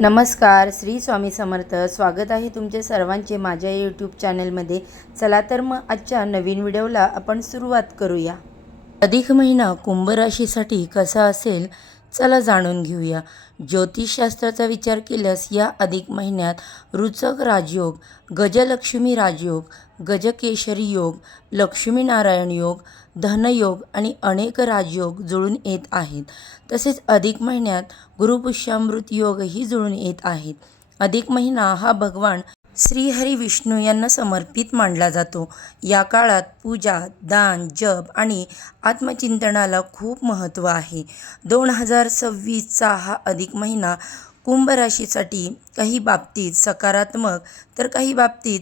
नमस्कार, श्री स्वामी समर्थ. स्वागत आहे तुमचे सर्वांचे माझ्या यूट्यूब चॅनलमध्ये. चला तर मग आजच्या नवीन व्हिडिओला आपण सुरुवात करूया. अधिक महिना कुंभ राशीसाठी कसा असेल, चला जाणून घेऊया. ज्योतिषशास्त्राचा विचार केल्यास या अधिक महिन्यात रुचक राजयोग, गजलक्ष्मी राजयोग, गजकेशरी योग, लक्ष्मीनारायण योग, धनयोग आणि अनेक राजयोग जुळून येत आहेत. तसेच अधिक महिन्यात गुरुपुष्यामृत योगही जुळून येत आहेत. अधिक महिना हा भगवान श्रीहरी विष्णू यांना समर्पित मानला जातो. या काळात पूजा, दान, जप आणि आत्मचिंतनाला खूप महत्त्व आहे. 2026चा हा अधिक महिना कुंभ राशीसाठी काही बाबतीत सकारात्मक तर काही बाबतीत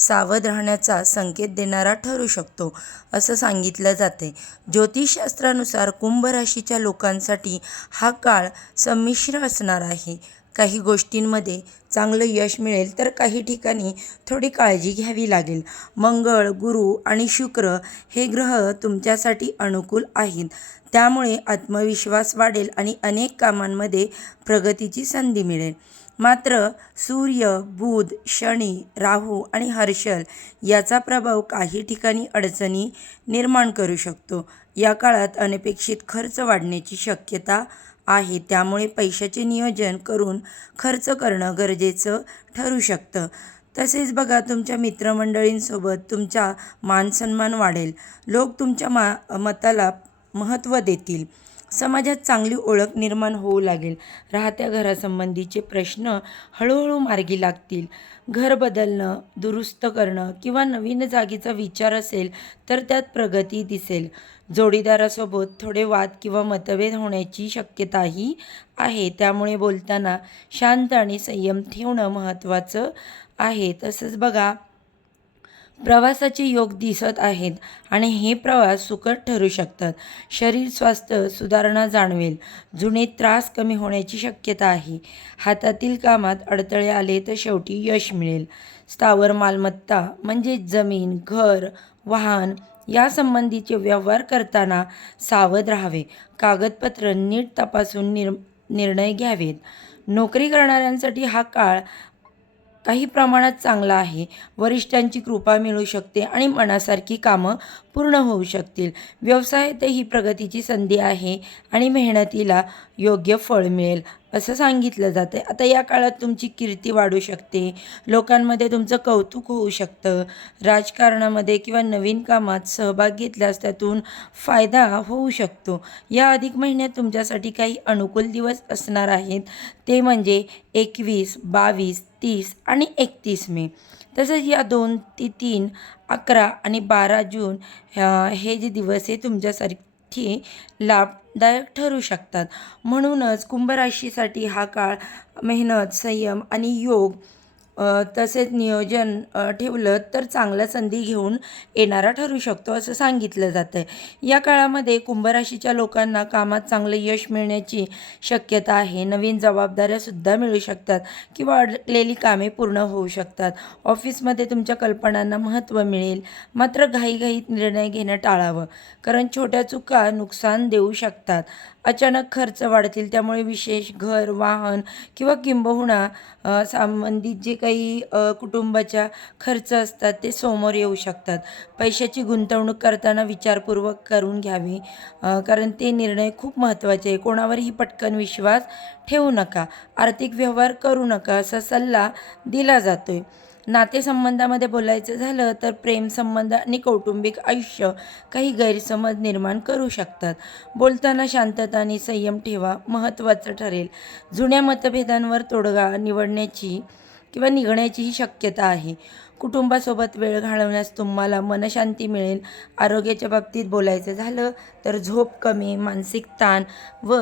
सावध राहण्याचा संकेत देणारा ठरू शकतो, असं सांगितलं जाते. ज्योतिषशास्त्रानुसार कुंभ राशीच्या लोकांसाठी हा काळ संमिश्र असणार आहे. काही गोष्टींमध्ये चांगलं यश मिळेल तर काही ठिकाणी थोडी काळजी घ्यावी लागेल. मंगळ, गुरु आणि शुक्र हे ग्रह तुमच्यासाठी अनुकूल आहेत. त्यामुळे आत्मविश्वास वाढेल आणि अनेक कामांमध्ये प्रगतीची संधी मिळेल. मात्र सूर्य, बुध, शनी, राहू आणि हर्षल याचा प्रभाव काही ठिकाणी अडचणी निर्माण करू शकतो. या काळात अनपेक्षित खर्च वाढण्याची शक्यता आहे. त्यामुळे पैशाचे नियोजन करून खर्च करणं गरजेचं ठरू शकतं. तसेच बघा, तुमच्या मित्रमंडळींसोबत तुमचा मानसन्मान वाढेल. लोक तुमच्या मताला महत्त्व देतील. समाजात चांगली ओळख निर्माण होऊ लागेल. राहत्या घरासंबंधीचे प्रश्न हळूहळू मार्गी लागतील. घर बदलणं, दुरुस्त करणं किंवा नवीन जागेचा विचार असेल तर त्यात प्रगती दिसेल. जोडीदारासोबत थोडे वाद किंवा मतभेद होण्याची शक्यताही आहे. त्यामुळे बोलताना शांत आणि संयम ठेवणं महत्त्वाचं आहे. तसंच बघा, प्रवासाचे योग दिसत आहेत आणि हे प्रवास सुखद ठरू शकतात. शरीर स्वास्थ्य सुधारणा जाणवेल. जुने त्रास कमी होण्याची शक्यता आहे. हातातील कामात अडथळे आले तर शेवटी यश मिळेल. स्थावर मालमत्ता म्हणजे जमीन, घर, वाहन यासंबंधीचे व्यवहार करताना सावध राहावे. कागदपत्र नीट तपासून निर्णय घ्यावेत. नोकरी करणाऱ्यांसाठी हा काळ काही प्रमाणात चांगला आहे. वरिष्ठांची कृपा मिळू शकते आणि मनासारखी कामं पूर्ण होऊ शकतील. व्यवसायातही प्रगतीची संधी आहे आणि मेहनतीला योग्य फळ मिळेल, असं सांगितलं जातं. आता या काळात तुमची कीर्ती वाढू शकते. लोकांमध्ये तुमचं कौतुक होऊ शकतं. राजकारणामध्ये किंवा नवीन कामात सहभाग घेतल्यास त्यातून फायदा होऊ शकतो. या अधिक महिन्यात तुमच्यासाठी काही अनुकूल दिवस असणार आहेत. ते म्हणजे 21, 22, 30 आणि 31 मे. तसंच या 2 ते 3, 11 आणि 12 जून हे जे दिवस आहे तुमच्यासाठी लाभदायक ठरू शकतात. म्हणूनच कुंभ राशीसाठी हा काळ मेहनत, संयम आणि योग तसेच नियोजन ठेवलं तर चांगल्या संधी घेऊन येणारा ठरू शकतो, असं सांगितलं जातं आहे. या काळामध्ये कुंभ राशीच्या लोकांना कामात चांगलं यश मिळण्याची शक्यता आहे. नवीन जबाबदाऱ्यासुद्धा मिळू शकतात किंवा अडकलेली कामे पूर्ण होऊ शकतात. ऑफिसमध्ये तुमच्या कल्पनांना महत्त्व मिळेल. मात्र घाईघाईत निर्णय घेणं टाळावं, कारण छोट्या चुका नुकसान देऊ शकतात. अचानक खर्च वाढतील. त्यामुळे विशेष घर, वाहन किंवा किंबहुना संबंधित जे काही कुटुंबाच्या खर्च असतात ते समोर येऊ शकतात. पैशाची गुंतवणूक करताना विचारपूर्वक करून घ्यावी, कारण ते निर्णय खूप महत्त्वाचे आहे. कोणावरही पटकन विश्वास ठेवू नका. आर्थिक व्यवहार करू नका, असा सल्ला दिला जातोय. नातेसंबंधामध्ये बोलायचं झालं तर प्रेमसंबंध आणि कौटुंबिक आयुष्य काही गैरसमज निर्माण करू शकतात. बोलताना शांतता आणि संयम ठेवा, महत्त्वाचं ठरेल. जुन्या मतभेदांवर तोडगा निघण्याचीही शक्यता आहे. कुटुंबासोबत वेळ घालवण्यास तुम्हाला मनशांती मिळेल. आरोग्याच्या बाबतीत बोलायचं झालं तर झोप कमी, मानसिक ताण व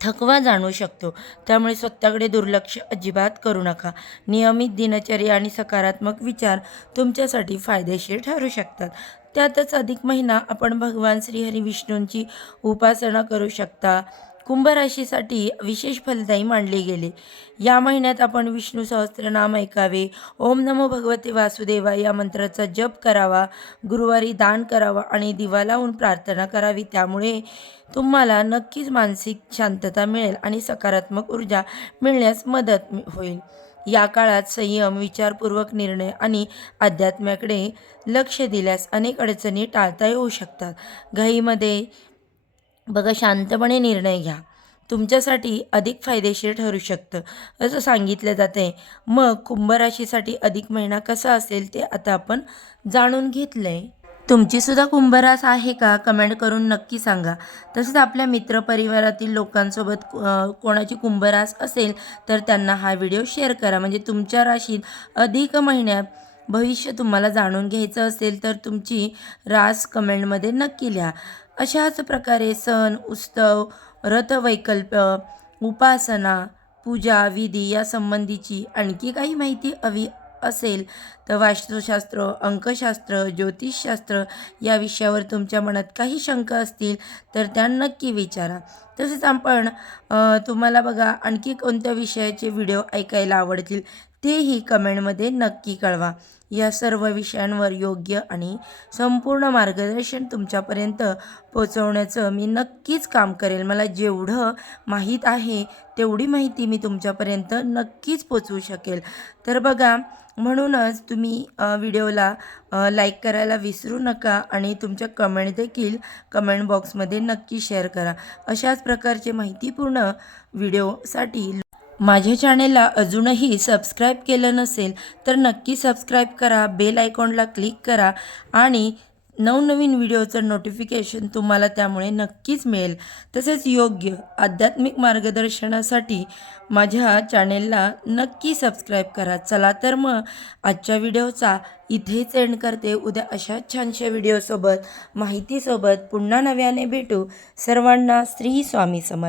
थकवा जाणवू शकतो. त्यामुळे स्वतःकडे दुर्लक्ष अजिबात करू नका. नियमित दिनचर्या आणि सकारात्मक विचार तुमच्यासाठी फायदेशीर ठरू शकतात. त्यातच अधिक महिना आपण भगवान श्रीहरी विष्णूंची उपासना करू शकता. कुंभ राशीसाठी विशेष फलदायी मानले गेले. या महिन्यात आपण विष्णू सहस्त्रनाम ऐकावे, ओम नमो भगवते वासुदेवा या मंत्राचा जप करावा, गुरुवारी दान करावा आणि दिवा लावून प्रार्थना करावी. त्यामुळे तुम्हाला नक्कीच मानसिक शांतता मिळेल आणि सकारात्मक ऊर्जा मिळण्यास मदत होईल. या काळात संयम, विचारपूर्वक निर्णय आणि अध्यात्माकडे लक्ष दिल्यास अनेक अडचणी टाळता येऊ शकतात. घाईमध्ये बघा शांतपणे निर्णय घ्या, तुमच्यासाठी अधिक फायदेशीर ठरू शकतं असं सांगितलं जाते. मग कुंभ राशीसाठी अधिक महिना कसा असेल ते आता आपण जाणून घेतलंय. तुमची सुद्धा कुंभ रास आहे का? कमेंट करून नक्की सांगा. तसंच आपल्या मित्रपरिवारातील लोकांसोबत कोणाची कुंभ रास असेल तर त्यांना हा व्हिडिओ शेअर करा. म्हणजे तुमच्या राशीत अधिक महिन्यात भविष्य तुम्हाला जाणून घ्यायचं असेल तर तुमची रास कमेंटमध्ये नक्की लिहा. अशाच प्रकारे सण, उत्सव, व्रतवैकल्प, उपासना, पूजा, विधी या संबंधीची आणखी काही माहिती हवी असेल तर वास्तुशास्त्र, अंकशास्त्र, ज्योतिषशास्त्र या विषयावर तुमच्या मनात काही शंका असतील तर त्या नक्की विचारा. तसेच आपण तुम्हाला बघा आणखी कोणत्या विषयाचे व्हिडिओ ऐकायला आवडतील तेही कमेंटमध्ये नक्की कळवा. या सर्व विषयांवर योग्य आणि संपूर्ण मार्गदर्शन तुमच्यापर्यंत पोहोचवण्याचं मी नक्कीच काम करेल. मला जेवढं माहीत आहे तेवढी माहिती मी तुमच्यापर्यंत नक्कीच पोचवू शकेल. तर बघा, म्हणूनच तुम्ही व्हिडिओला लाईक करायला विसरू नका आणि तुमच्या कमेंट देखील कमेंट बॉक्समध्ये नक्की शेअर करा. अशाच प्रकारचे माहितीपूर्ण व्हिडिओसाठी माझ्या चॅनेलला अजूनही सबस्क्राईब केलं नसेल तर नक्की सबस्क्राईब करा, बेल आयकॉनला क्लिक करा आणि नवनवीन व्हिडिओचं नोटिफिकेशन तुम्हाला त्यामुळे नक्कीच मिळेल. तसेच योग्य आध्यात्मिक मार्गदर्शनासाठी माझ्या चॅनेलला नक्की सबस्क्राईब करा. चला तर मग आजच्या व्हिडिओचा इथेच एंड करते. उद्या अशा छानशा व्हिडिओसोबत, माहितीसोबत पुन्हा नव्याने भेटू. सर्वांना श्री स्वामी समर्थ.